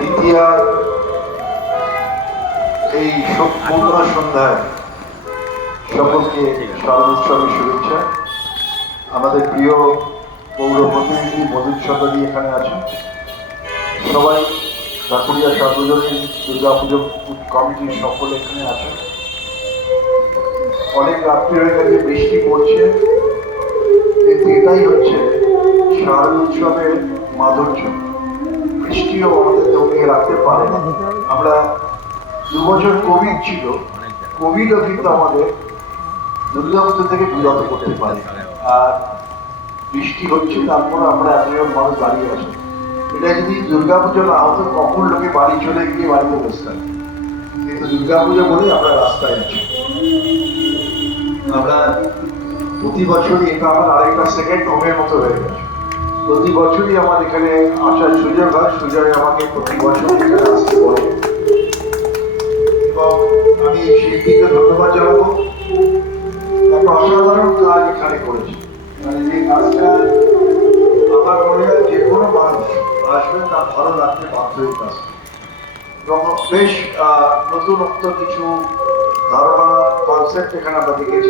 দ্বিতীয় এই পূর্ণ সন্ধ্যায় সকলকে শারদোৎসবের শুভেচ্ছা। আমাদের প্রিয় পৌর প্রতিনিধি মধুর সরকারি এখানে আছেন। সবাই ঢাকুরিয়া সার্বজনীন দুর্গা পুজো কমিটির সকলে এখানে আছেন। অনেক রাত্রি হয়ে গেছে, বৃষ্টি পড়ছে, কিন্তু এটাই হচ্ছে শারদোৎসবের মাধুর্য। বৃষ্টিও আমাদের দমিয়ে রাখতে পারে না। আমরা 2 বছর কোভিড ছিল, কোভিডও কিন্তু আমাদের দুর্গাপুজো থেকে বিরত করতে পারে। আর বৃষ্টি হচ্ছে, তারপরে আমরা এতজন মানুষ দাঁড়িয়ে আছি। এটা যদি দুর্গাপুজো না হতো, কখন লোকে বাড়ি চলে গিয়ে বাড়িতে বসতাম, কিন্তু দুর্গাপুজো বলেই আমরা রাস্তায় আছি। আমরা প্রতি বছরই এটা আমার আরেকটা সেকেন্ড হোমের মতো হয়ে গেছে। প্রতি বছরই আমার এখানে আসার সুযোগ হয়। সুজয় আমাকে প্রতি বছর এখানে আসতে বলে, এবং আমি শিল্পীকে ধন্যবাদ জানাবো। একটা অসাধারণ কাজ এখানে করেছে। মানে যে কাজটা আমার মনে হয় যে কোনো মানুষ আসবেন তার ভালো লাগতে বাধ্য হয়ে কাজটা, এবং বেশ নতুনত্ব কিছু ধারণা, কনসেপ্ট এখানে আমরা দেখেছি।